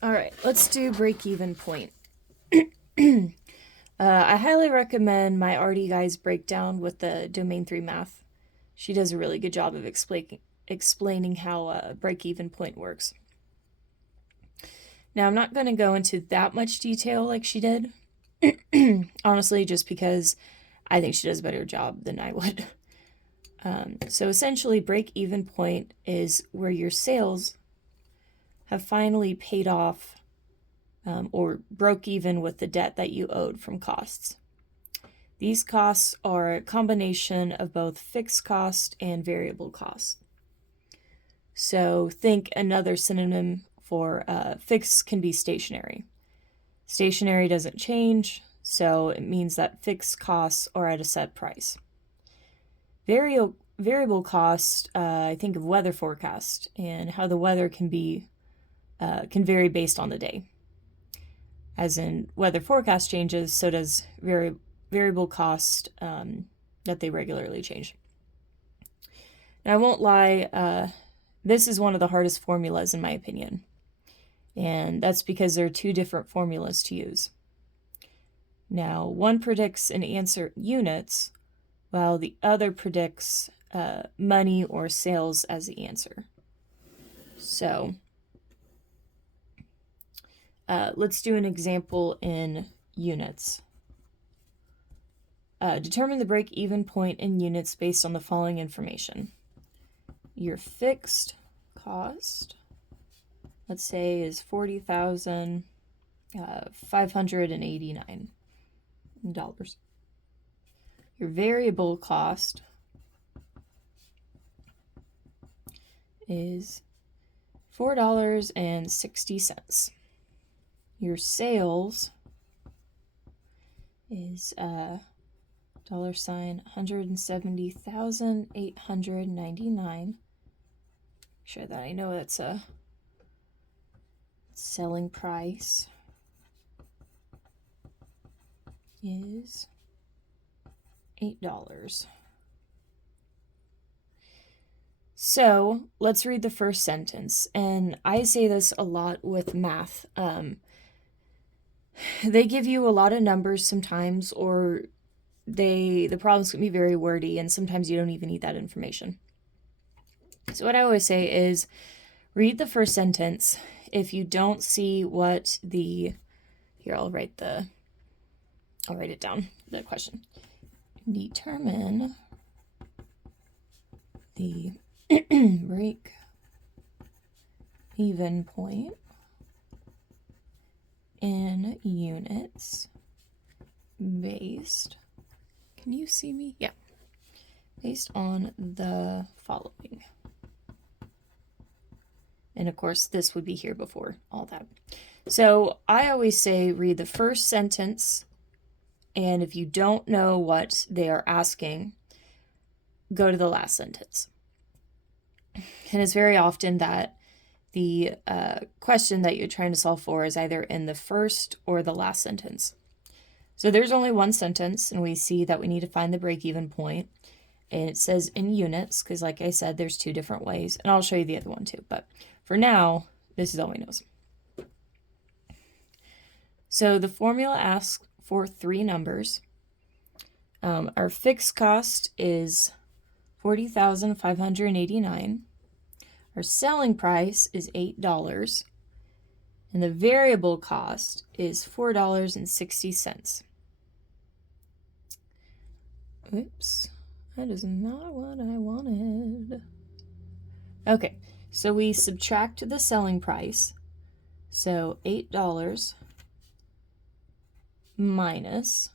All right, let's do break-even point. I highly recommend my Artie Guy's breakdown with the Domain 3 math. She does a really good job of explaining how break-even point works. Now, I'm not going to go into that much detail like she did, honestly, just because I think she does a better job than I would. So essentially, break-even point is where your sales have finally paid off or broke even with the debt that you owed from costs. These costs are a combination of both fixed cost and variable cost. So think another synonym for fixed can be stationary. Stationary doesn't change, so it means that fixed costs are at a set price. Variable cost, I think of weather forecast and how the weather can vary based on the day. As in, weather forecast changes, so does variable cost that they regularly change. Now, I won't lie, this is one of the hardest formulas in my opinion, and that's because there are two different formulas to use. Now, one predicts an answer units, while the other predicts money or sales as the answer. So, let's do an example in units. Determine the break-even point in units based on the following information. Your fixed cost, let's say, is $40,589. Your variable cost is $4.60. Your sales is $170,899. Sure that I know that's a selling price is $8. So let's read the first sentence. And I say this a lot with math. They give you a lot of numbers sometimes, or the problems can be very wordy, and sometimes you don't even need that information. So what I always say is read the first sentence. If you don't see what here, I'll write it down, the question. Determine the break even point in units based, can you see me? Yeah. Based on the following. And of course, this would be here before all that. So I always say read the first sentence, and if you don't know what they are asking, go to the last sentence. And it's very often that the question that you're trying to solve for is either in the first or the last sentence. So there's only one sentence, and we see that we need to find the break-even point. And it says in units, because like I said, there's two different ways. And I'll show you the other one too. But for now, this is all we know. So the formula asks for three numbers. Our fixed cost is $40,589. Our selling price is $8. And the variable cost is $4.60. Oops, that is not what I wanted. Okay, so we subtract the selling price. So $8 minus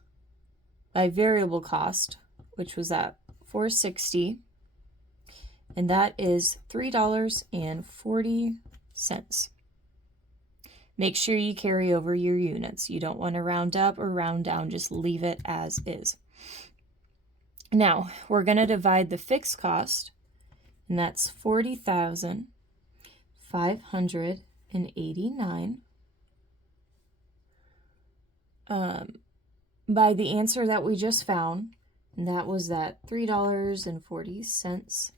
my variable cost, which was at $4.60, and that is $3.40. Make sure you carry over your units. You don't want to round up or round down, just leave it as is. Now, we're going to divide the fixed cost, and that's $40,589 by the answer that we just found, and that was that $3.40.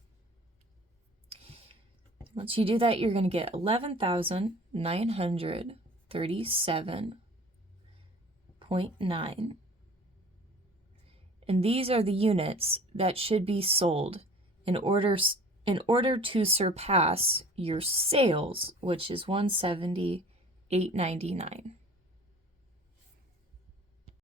Once you do that, you're going to get 11,937.9. And these are the units that should be sold in order to surpass your sales, which is 170,899.